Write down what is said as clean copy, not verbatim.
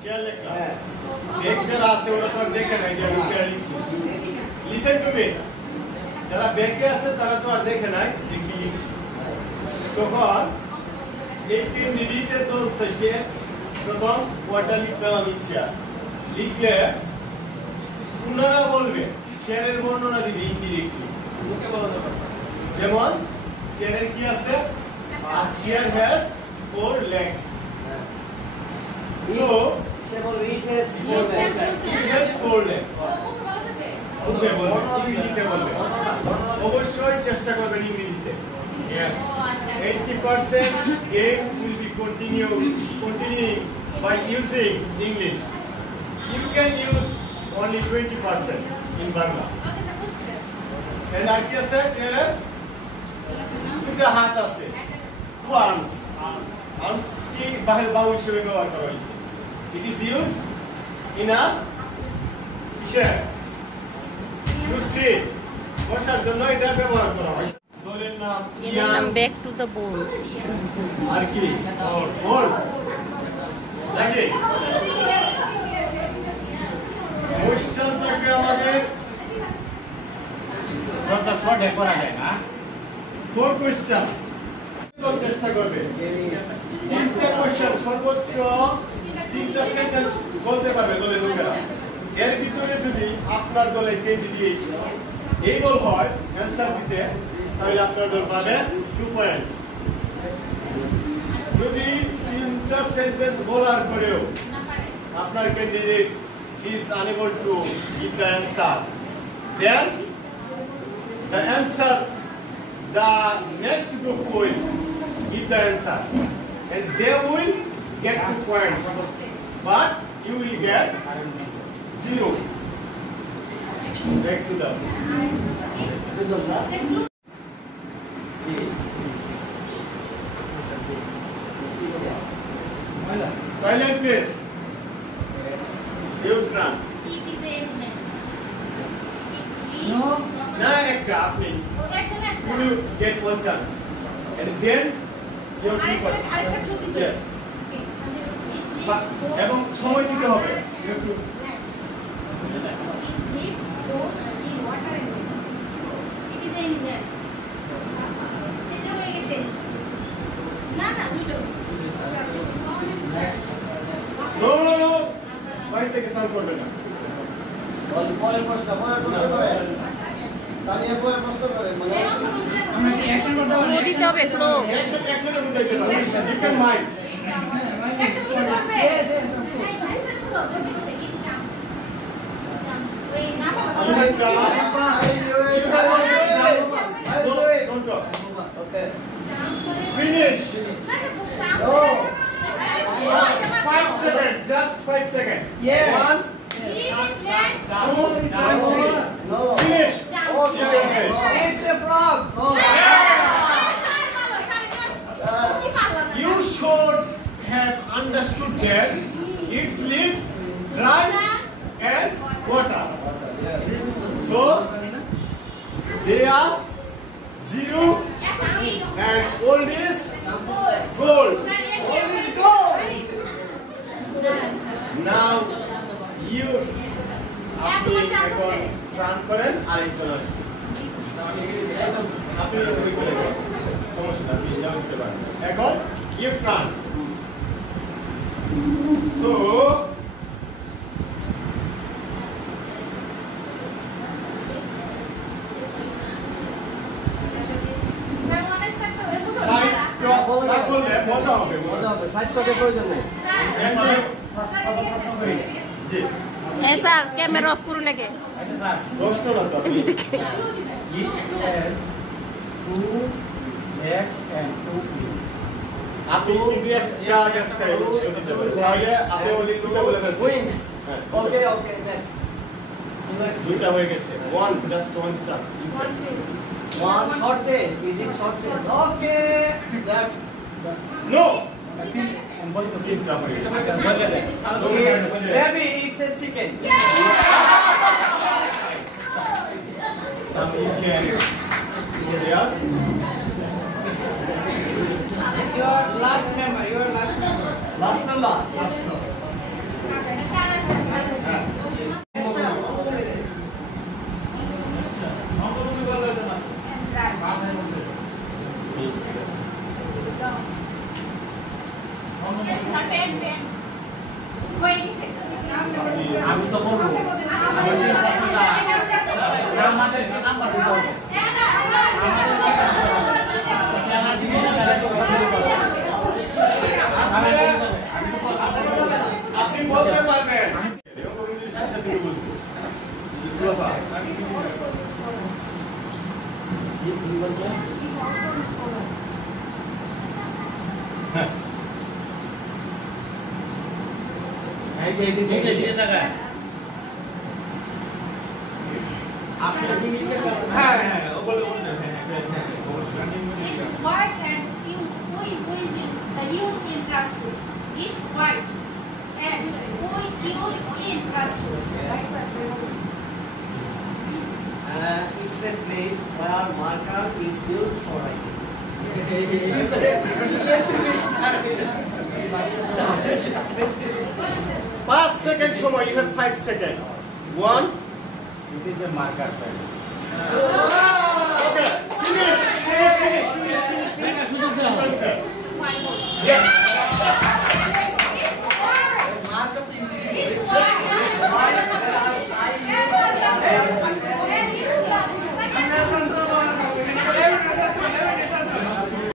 চেয়ার লেখা বেগ যারা আছে ওরা তো দেখে নাই যে আমি চেয়ার লিখছি লিসেন টু মি যারা বেগে আছে তারা তো আর দেখে নাই যে কি লিখছি তখন এই তিন ডিজিটের দোষ থেকে প্রথম ওয়াটা লিখলাম আমি চেয়ার লিখলে পুনরা বলবে চেয়ারের বর্ণনা দিবি ইনডিরেক্টলি যেমন চেয়ারের কি আছে a chair has 4 legs so it has 4 legs ওকে বলবে ইংরেজিতে বলবে অবশ্যই চেষ্টা করবেন ইংরেজিতে yes 80% game will be continuing by using English you can use only 20% in Bangla and আর কি আছে চেয়ারে দুটো হাত আছে two arms কি বাহু হিসেবে ব্যবহার করা হয়েছে it is used in a chair to sit বসার জন্য এটা ব্যবহার করা হয় দলের নাম ইয়াম ব্যাক টু দ্য বোল আর কি বোল লাগে কোশ্চেন থাকে আমাদের যতটা শর্টে করা যায় না 4 কোশ্চেন চেষ্টা করবে তিনটা কোশ্চেন সর্বোচ্চ তিনটা সেন্টেন্স বলতে পারবে দলের লোকেরা এর ভিতরে যদি আপনার দলে ক্যান্ডিডেট এই বল হয় অ্যানসার দিতে তাহলে আপনার দল পাবে 2 পয়েন্টস যদি তিনটা সেন্টেন্স বলার পরেও আপনার candidate is unable to give the answer then the answer the next group will give the answer and they will get 2 points but you will get 0 back to the silent please use none no na ekta apni you will get one chance and then your people yes এবং সময় দিতে হবে no বাড়ি থেকে সাল করবে না পরে প্রশ্ন করে তারিয়ে পরে প্রশ্ন করে মানে আমরা কি অ্যাকশন করতে হবে দিতে হবে তো অ্যাকশন এর মধ্যে দিতে হবে you can mind অ্যাকশন করতে হবে yes don't talk okay finish no 5 seconds just 5 seconds yeah 1 2 no finish okay it's a frog no you should have understood that it's live dry and water so they are 0 and old is gold now you আপনি এখন ট্রান করেন আরেকজন আপনি ওই করে সমস্যা আপনি যা করতে পারেন এখন ইউ ট্রান সো ऐसा कैमरा ऑफ करू लगे আপনি কিন্তু একটা গেস্টটা দিতে পারেন তাহলে আপনি অলরেডি দুটো বলে ফেলছেন wings okay okay next দুটো হয়ে গেছে one just one chance one shortage physics shortage okay next no তিনটা হয়ে গেছে maybe it's a chicken now you can go there your last member last number আমি তো বলবো আমি তিন প্রশ্নটা আমাদের নাম্বার দিতে হবে আপনি বলতে পারবেন হ্যাঁ হ্যাঁ বলে It's word and who is used in classroom. It's word and who used in classroom. It's a place where marker is used for writing. 5 seconds সময়, you have 5 seconds. 1. It is a marker pen. Okay, finish. সুযোগ দাও Yeah.